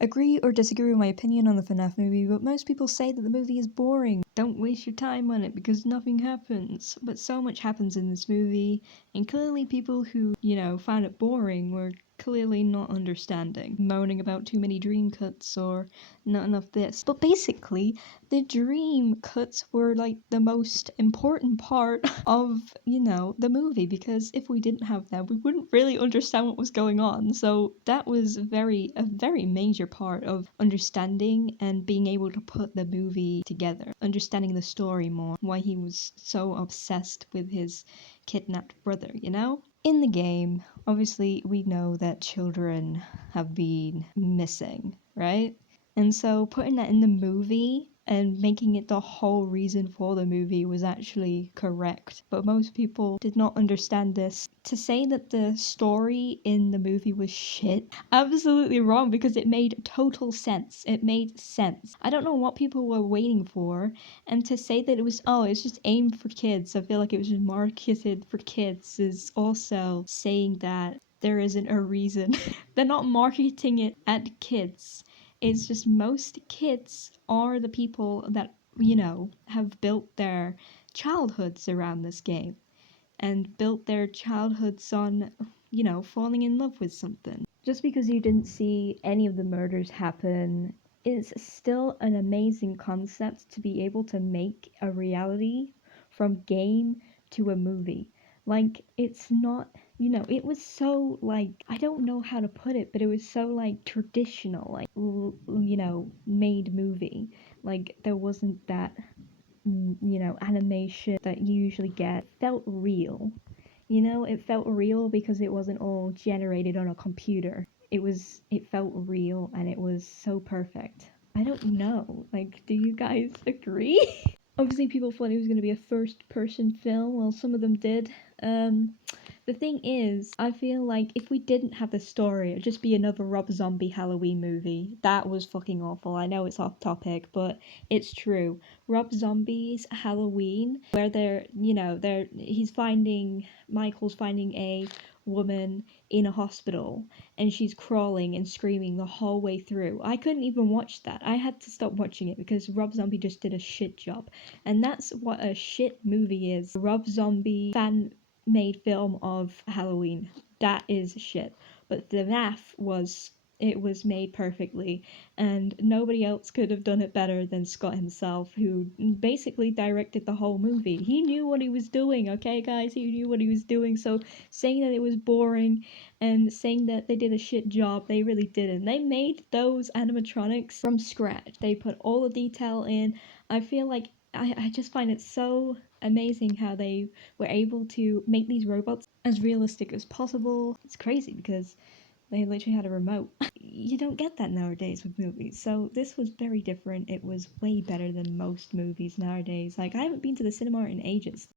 Agree or disagree with my opinion on the FNAF movie, but most people say that the movie is boring. Don't waste your time on it because nothing happens. But so much happens in this movie, and clearly people who, found it boring were clearly not understanding. Moaning about too many dream cuts or not enough this. But basically, the dream cuts were like the most important part of, the movie, because if we didn't have them, we wouldn't really understand what was going on. So that was a very major part of understanding and being able to put the movie together, understanding the story more, why he was so obsessed with his kidnapped brother, In the game, obviously, we know that children have been missing, right? And so putting that in the movie and making it the whole reason for the movie was actually correct. But most people did not understand this. To say that the story in the movie was shit, absolutely wrong, because it made total sense. It made sense. I don't know what people were waiting for. And to say that it's just aimed for kids, I feel like it was just marketed for kids, is also saying that there isn't a reason. They're not marketing it at kids. It's just most kids are the people that, have built their childhoods around this game and built their childhoods on, falling in love with something. Just because you didn't see any of the murders happen, it's still an amazing concept to be able to make a reality from game to a movie. Like, it's not, it was so, like, I don't know how to put it, but it was so, like, traditional, like, made movie. Like, there wasn't that, animation that you usually get. It felt real. It felt real because it wasn't all generated on a computer. It felt real and it was so perfect. I don't know. Like, do you guys agree? Obviously, people thought it was going to be a first person film. Well, some of them did. The thing is, I feel like if we didn't have the story, it'd just be another Rob Zombie Halloween movie. That was fucking awful. I know it's off topic, but it's true. Rob Zombie's Halloween, where Michael's finding a woman in a hospital and she's crawling and screaming the whole way through. I couldn't even watch that. I had to stop watching it because Rob Zombie just did a shit job. And that's what a shit movie is. Rob Zombie fan made film of Halloween. That is shit. But the it was made perfectly, and nobody else could have done it better than Scott himself, who basically directed the whole movie. He knew what he was doing, okay, guys? He knew what he was doing, so saying that it was boring and saying that they did a shit job, they really didn't. They made those animatronics from scratch. They put all the detail in. I feel like I just find it so amazing how they were able to make these robots as realistic as possible. It's crazy because they literally had a remote. You don't get that nowadays with movies. So this was very different. It was way better than most movies nowadays. Like, I haven't been to the cinema in ages.